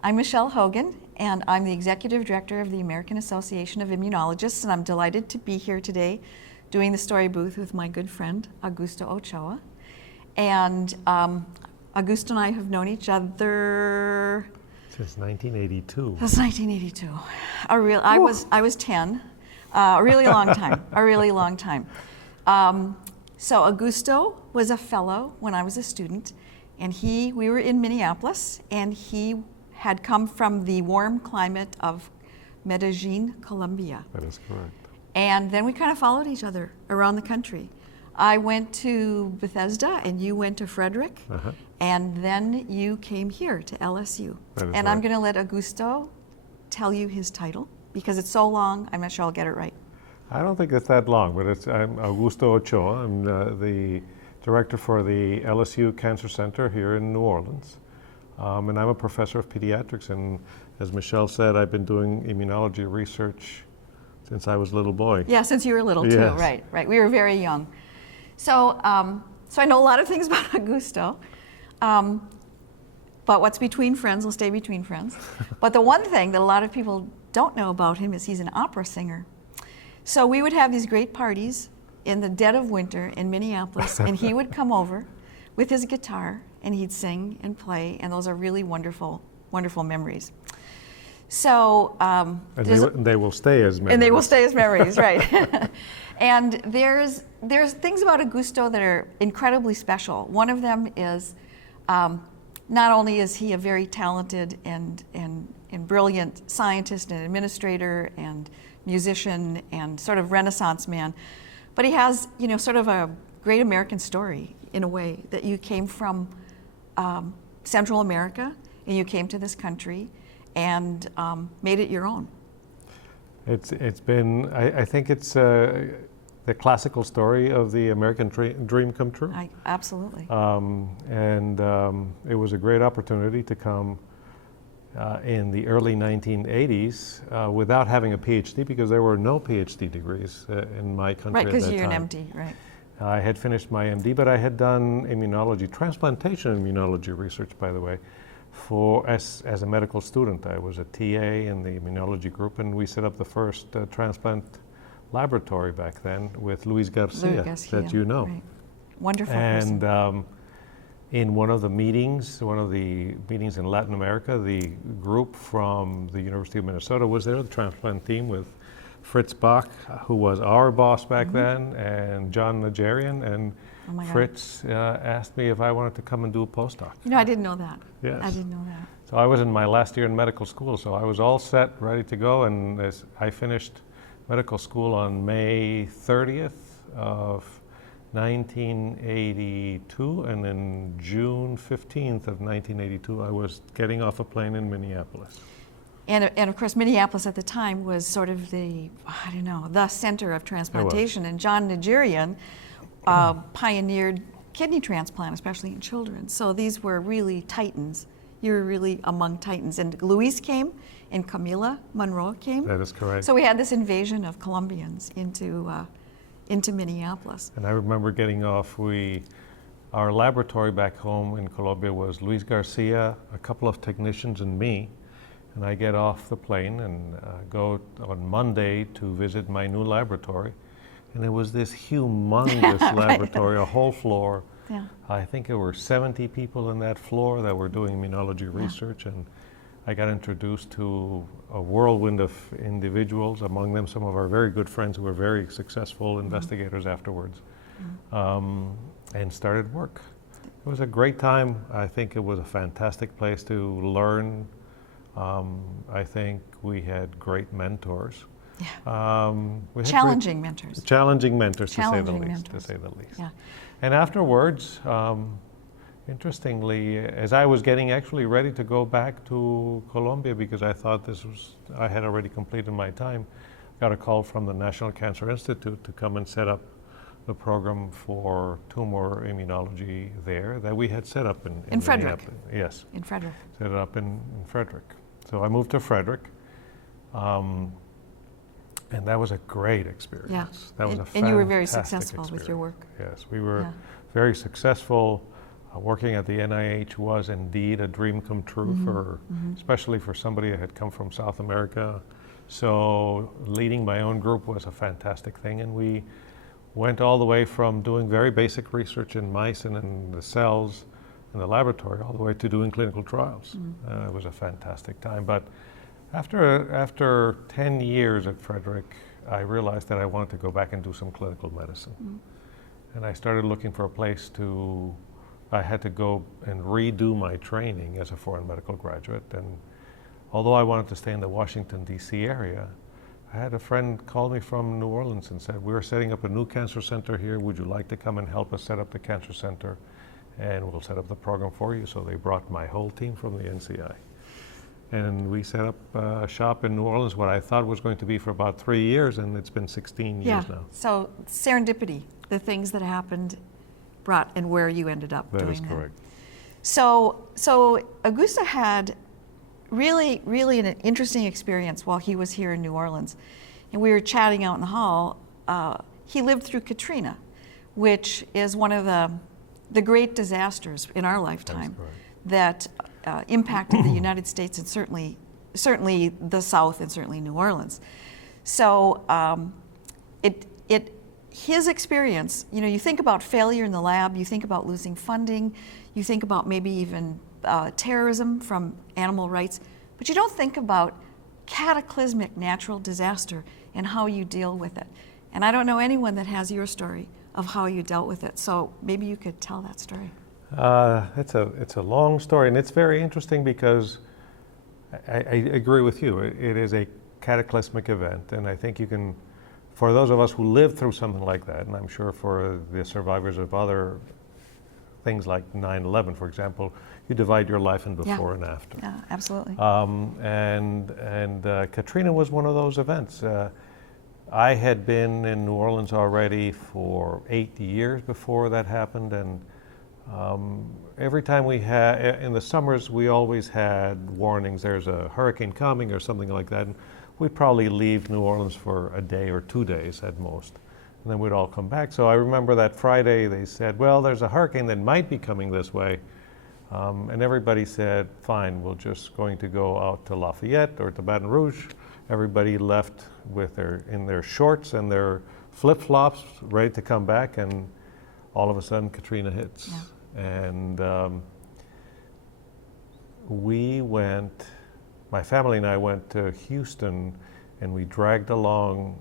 I'm Michele Hogan, and I'm the Executive Director of the American Association of Immunologists, and I'm delighted to be here today doing the story booth with my good friend, Augusto Ochoa. And Augusto and I have known each other since 1982. Since 1982. I was 10. A really long time. A really long time. So Augusto was a fellow when I was a student, and we were in Minneapolis, and he had come from the warm climate of Medellin, Colombia. That is correct. And then we kind of followed each other around the country. I went to Bethesda, and you went to Frederick, and then you came here to LSU. And right. I'm going to let Augusto tell you his title, because it's so long, I'm not sure I'll get it right. I don't think it's that long, but I'm Augusto Ochoa. I'm the director for the LSU Cancer Center here in New Orleans. And I'm a professor of pediatrics, and as Michele said, I've been doing immunology research since I was a little boy. Yeah, since you were little too, yes. Right. We were very young. So I know a lot of things about Augusto, but what's between friends will stay between friends. But the one thing that a lot of people don't know about him is he's an opera singer. So we would have these great parties in the dead of winter in Minneapolis, and he would come over with his guitar, and he'd sing and play, and those are really wonderful, wonderful memories. So they will stay as memories. And they will stay as memories, right? And there's things about Augusto that are incredibly special. One of them is not only is he a very talented and brilliant scientist and administrator and musician and sort of Renaissance man, but he has, sort of a great American story in a way, that you came from Central America and you came to this country and made it your own. It's been, I think it's the classical story of the American dream come true. Absolutely. It was a great opportunity to come in the early 1980s without having a Ph.D., because there were no Ph.D. degrees in my country right, at that time. because you're an MD, right. I had finished my MD, but I had done immunology, transplantation immunology research, by the way, as a medical student. I was a TA in the immunology group, and we set up the first transplant laboratory back then with Luis Garcia, that you know. Right. Wonderful and person. In one of the meetings in Latin America, the group from the University of Minnesota was there, the transplant team, with Fritz Bach, who was our boss back then, and John Najarian, and Fritz asked me if I wanted to come and do a postdoc. I didn't know that. Yes. I didn't know that. So I was in my last year in medical school, so I was all set, ready to go, and I finished medical school on May 30th of 1982, and then June 15th of 1982, I was getting off a plane in Minneapolis. And of course, Minneapolis at the time was sort of the center of transplantation. And John Najarian pioneered kidney transplant, especially in children. So these were really titans. You were really among titans. And Luis came, and Camila Monroe came. That is correct. So we had this invasion of Colombians into Minneapolis. And I remember getting off. Our laboratory back home in Colombia was Luis Garcia, a couple of technicians, and me. And I get off the plane and go on Monday to visit my new laboratory. And it was this humongous laboratory, a whole floor. Yeah. I think there were 70 people in that floor that were doing immunology research. And I got introduced to a whirlwind of individuals, among them some of our very good friends who were very successful investigators afterwards, and started work. It was a great time. I think it was a fantastic place to learn. I think we had great mentors. Yeah. Challenging mentors. Challenging mentors, to say the least. Yeah. And afterwards, interestingly, as I was getting actually ready to go back to Colombia, because I thought I had already completed my time, got a call from the National Cancer Institute to come and set up the program for tumor immunology there that we had set up in Frederick. Yes. In Frederick. Set it up in Frederick. So I moved to Frederick, and that was a great experience. Yeah. That was a fantastic and you were very successful experience. with your work. Yes, we were very successful. Working at the NIH was indeed a dream come true for, especially for somebody that had come from South America. So leading my own group was a fantastic thing, and we went all the way from doing very basic research in mice and in the cells in the laboratory all the way to doing clinical trials. It was a fantastic time. But after 10 years at Frederick, I realized that I wanted to go back and do some clinical medicine. And I started looking for a place to, I had to go and redo my training as a foreign medical graduate. And although I wanted to stay in the Washington, D.C. area, I had a friend call me from New Orleans and said, we're setting up a new cancer center here. Would you like to come and help us set up the cancer center? And we'll set up the program for you. So they brought my whole team from the NCI. And we set up a shop in New Orleans, what I thought was going to be for about 3 years, and it's been 16 years now. So serendipity, the things that happened brought and where you ended up doing that. That is correct. So Augusto had really an interesting experience while he was here in New Orleans. And we were chatting out in the hall. He lived through Katrina, which is one of the great disasters in our lifetime that impacted the United States and certainly the South and certainly New Orleans. So his experience, you know, you think about failure in the lab, you think about losing funding, you think about maybe even terrorism from animal rights, but you don't think about cataclysmic natural disaster and how you deal with it. And I don't know anyone that has your story of how you dealt with it. So maybe you could tell that story. It's a long story, and it's very interesting because I agree with you. It is a cataclysmic event, and I think you can, for those of us who lived through something like that, and I'm sure for the survivors of other things like 9/11, for example, you divide your life in before and after. Yeah, absolutely. Katrina was one of those events. I had been in New Orleans already for 8 years before that happened, and every time we had, in the summers, we always had warnings, there's a hurricane coming or something like that, and we'd probably leave New Orleans for a day or 2 days at most, and then we'd all come back. So I remember that Friday they said, well, there's a hurricane that might be coming this way, and everybody said, fine, we're just going to go out to Lafayette or to Baton Rouge. Everybody left with in their shorts and their flip-flops, ready to come back, and all of a sudden Katrina hits. Yeah. And my family and I went to Houston, and we dragged along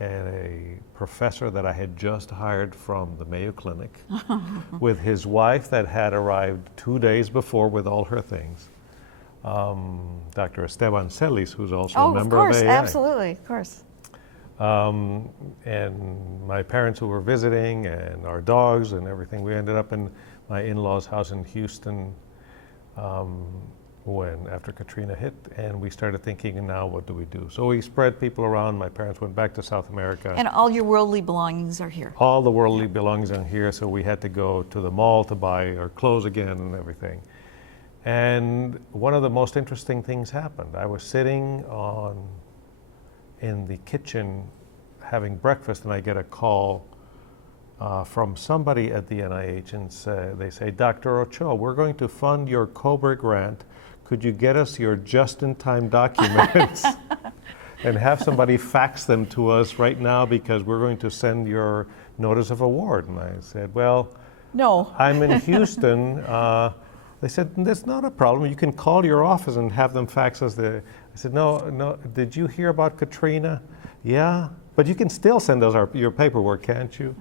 a professor that I had just hired from the Mayo Clinic with his wife that had arrived 2 days before with all her things. Dr. Esteban Celis, who's also a member of AAI. Oh, of course, absolutely, of course. And my parents who were visiting, and our dogs and everything. We ended up in my in-laws' house in Houston after Katrina hit, and we started thinking, now what do we do? So we spread people around. My parents went back to South America. And all your worldly belongings are here. All the worldly belongings are here, so we had to go to the mall to buy our clothes again and everything. And one of the most interesting things happened. I was sitting in the kitchen having breakfast, and I get a call from somebody at the NIH, and they say, Dr. Ochoa, we're going to fund your COBRA grant. Could you get us your just-in-time documents and have somebody fax them to us right now, because we're going to send your notice of award? And I said, well, no, I'm in Houston. They said, that's not a problem. You can call your office and have them fax us I said, no, did you hear about Katrina? Yeah, but you can still send us your paperwork, can't you?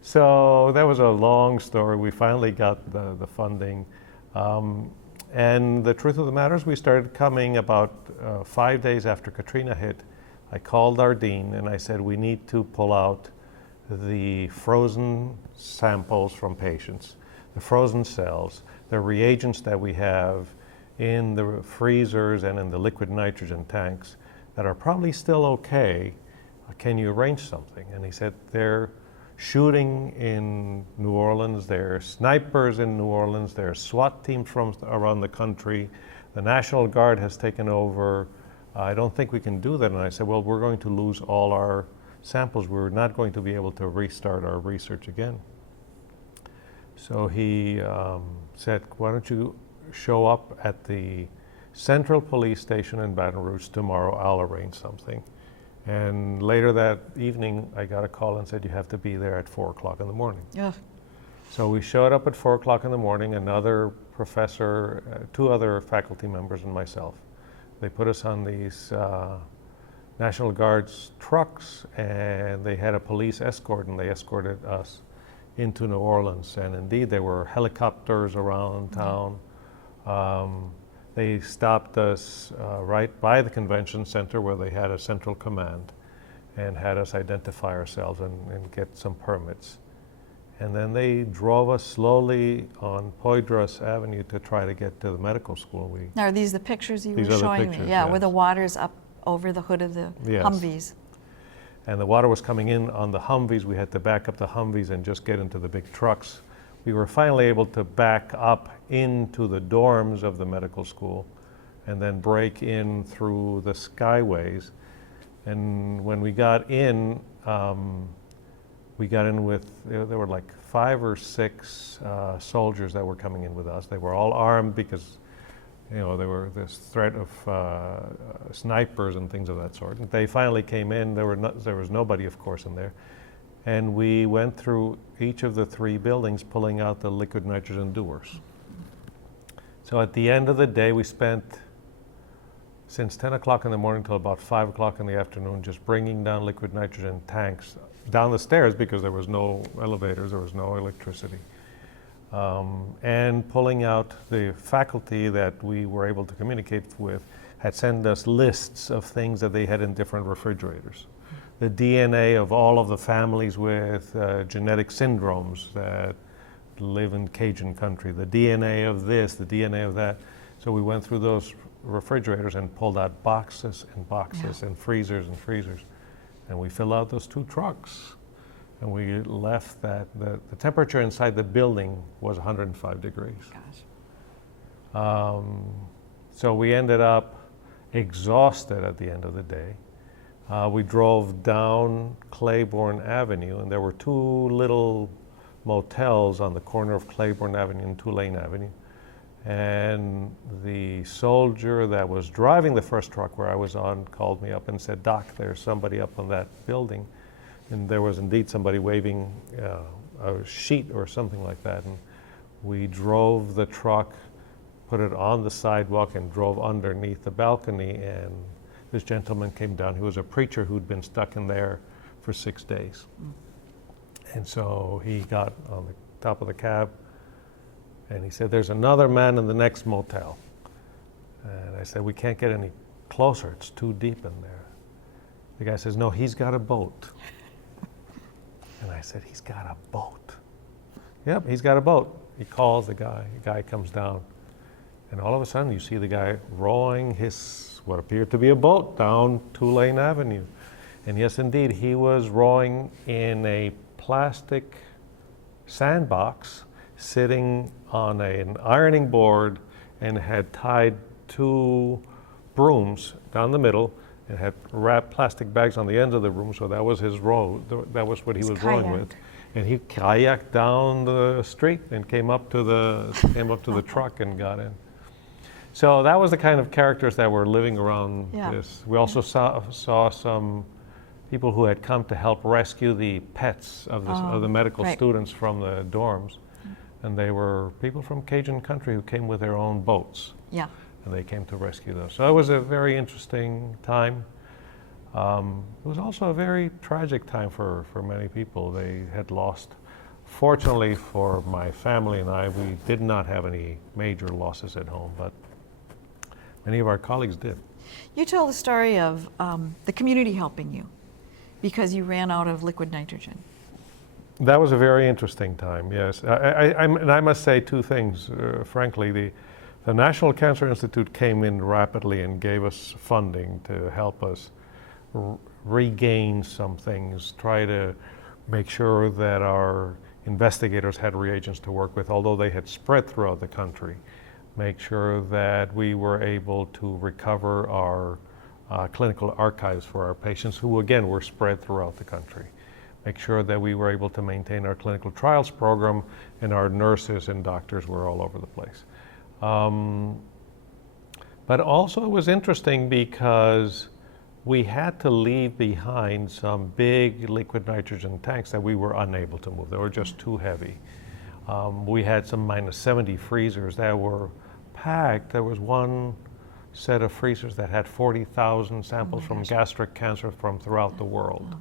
So that was a long story. We finally got the funding. And the truth of the matter is we started coming about 5 days after Katrina hit. I called our dean and I said, we need to pull out the frozen samples from patients, the frozen cells, the reagents that we have in the freezers and in the liquid nitrogen tanks that are probably still okay. Can you arrange something? And he said, they're shooting in New Orleans, there are snipers in New Orleans, there are SWAT teams from around the country, the National Guard has taken over. I don't think we can do that. And I said, well, we're going to lose all our samples. We're not going to be able to restart our research again. So he said, why don't you show up at the Central Police Station in Baton Rouge tomorrow, I'll arrange something. And later that evening, I got a call and said, you have to be there at 4 o'clock in the morning. Yeah. So we showed up at 4 o'clock in the morning, another professor, 2 other faculty members and myself. They put us on these National Guard's trucks, and they had a police escort, and they escorted us into New Orleans. And indeed, there were helicopters around town. They stopped us right by the convention center where they had a central command and had us identify ourselves and get some permits. And then they drove us slowly on Poydras Avenue to try to get to the medical school. Now, are these the pictures you These were are the showing pictures, me? Yeah, yes. where the water's up over the hood of the Yes. Humvees. And the water was coming in on the Humvees. We had to back up the Humvees and just get into the big trucks. We were finally able to back up into the dorms of the medical school and then break in through the skyways. And when we got in with, there were like 5 or 6 soldiers that were coming in with us. They were all armed because, there were this threat of snipers and things of that sort. And they finally came in. There was nobody, of course, in there. And we went through each of the 3 buildings pulling out the liquid nitrogen dewars. So at the end of the day, we spent since 10 o'clock in the morning till about 5 o'clock in the afternoon just bringing down liquid nitrogen tanks down the stairs because there was no elevators, there was no electricity. And pulling out the faculty that we were able to communicate with had sent us lists of things that they had in different refrigerators. The DNA of all of the families with genetic syndromes that live in Cajun country, the DNA of this, the DNA of that. So we went through those refrigerators and pulled out boxes and boxes and freezers and freezers. And we filled out those 2 trucks. And we left that, the temperature inside the building was 105 degrees. Gosh. So we ended up exhausted at the end of the day. We drove down Claiborne Avenue, and there were 2 little motels on the corner of Claiborne Avenue and Tulane Avenue. And the soldier that was driving the first truck where I was on called me up and said, Doc, there's somebody up on that building. And there was indeed somebody waving a sheet or something like that. And we drove the truck, put it on the sidewalk, and drove underneath the balcony. And this gentleman came down. He was a preacher who'd been stuck in there for 6 days. And so he got on the top of the cab, and he said, there's another man in the next motel. And I said, we can't get any closer. It's too deep in there. The guy says, no, he's got a boat. And I said, he's got a boat. Yep, he's got a boat. He calls the guy comes down. And all of a sudden you see the guy rowing what appeared to be a boat down Tulane Avenue. And yes, indeed, he was rowing in a plastic sandbox sitting on an ironing board and had tied 2 brooms down the middle and had wrapped plastic bags on the ends of the room, so that was his row. That was what he was rowing with. And he kayaked down the street and came up to the truck and got in. So that was the kind of characters that were living around this. We also saw some people who had come to help rescue the pets of the medical students from the dorms. And they were people from Cajun country who came with their own boats. Yeah. And they came to rescue those. So it was a very interesting time. It was also a very tragic time for many people. They had lost. Fortunately for my family and I, we did not have any major losses at home, but many of our colleagues did. You told the story of the community helping you because you ran out of liquid nitrogen. That was a very interesting time, yes. And I must say 2 things, frankly. The National Cancer Institute came in rapidly and gave us funding to help us regain some things, try to make sure that our investigators had reagents to work with, although they had spread throughout the country. Make sure that we were able to recover our clinical archives for our patients who, again, were spread throughout the country. make sure that we were able to maintain our clinical trials program, and our nurses and doctors were all over the place. But also it was interesting because we had to leave behind some big liquid nitrogen tanks that we were unable to move. They were just too heavy. We had some -70 freezers that were packed. There was one set of freezers that had 40,000 samples from gastric cancer from throughout the world.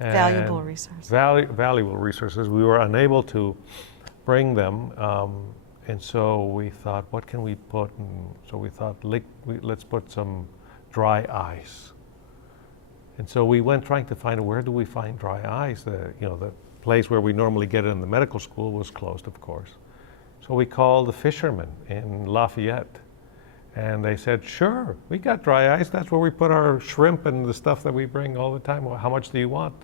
And Valuable resource. Valuable resources. We were unable to bring them, and so we thought, what can we put? And so we thought, let's put some dry ice. And so we went trying to find, where do we find dry ice? The place where we normally get it in the medical school was closed, of course. So we called the fishermen in Lafayette, and they said, sure, we got dry ice. That's where we put our shrimp and the stuff that we bring all the time. Well, how much do you want?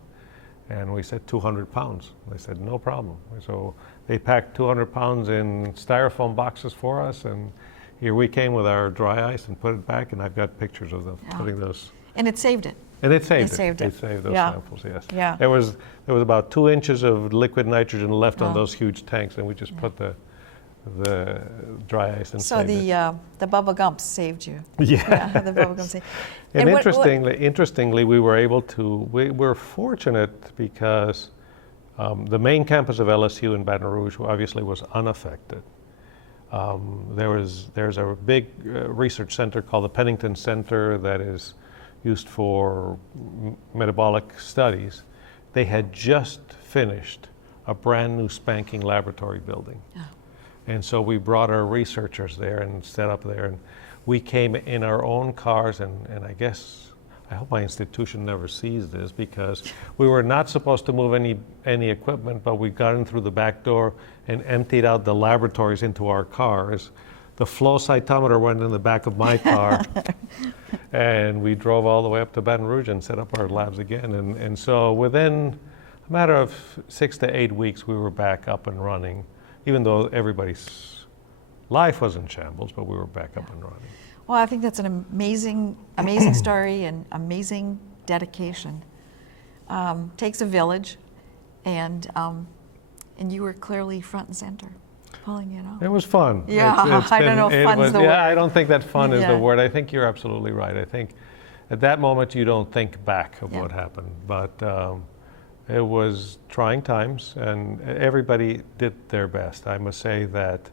And we said 200 pounds. They said, no problem. So they packed 200 pounds in styrofoam boxes for us, and here we came with our dry ice and put it back, and I've got pictures of them putting those. And it saved it. And it saved it. It saved those Yeah. samples, yes. Yeah. There was about 2 inches of liquid nitrogen left on those huge tanks, and we just put the dry ice and So saved it. the bubble gums saved you. Yeah. The bubble gums saved. And what- interestingly, we were fortunate because the main campus of LSU in Baton Rouge obviously was unaffected. There's a big research center called the Pennington Center that is used for metabolic studies. They had just finished a brand new spanking laboratory building. Oh. And so we brought our researchers there and set up there, and we came in our own cars, and I hope my institution never sees this, because we were not supposed to move any equipment, but we got in through the back door and emptied out the laboratories into our cars. The flow cytometer went in the back of my car, and we drove all the way up to Baton Rouge and set up our labs again. And so within a matter of 6 to 8 weeks, we were back up and running, even though everybody's life was in shambles, but we were back up and running. Well, I think that's an amazing story and amazing dedication. Takes a village, and you were clearly front and center, pulling it off. It was fun. Yeah, I don't know if fun's the word. Yeah, I don't think that fun is Yeah. the word. I think you're absolutely right. I think at that moment you don't think back of what happened, but it was trying times, and everybody did their best. I must say that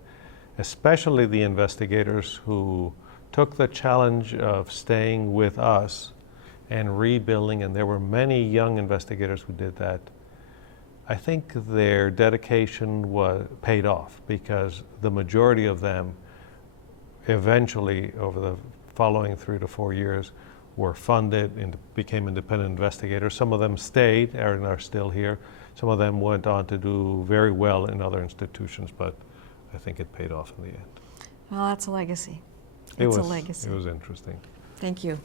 especially the investigators who took the challenge of staying with us and rebuilding, and there were many young investigators who did that. I think their dedication paid off, because the majority of them eventually, over the following 3 to 4 years, were funded and became independent investigators. Some of them stayed and are still here. Some of them went on to do very well in other institutions, but I think it paid off in the end. Well, that's a legacy. It It's was a legacy. It was interesting. Thank you.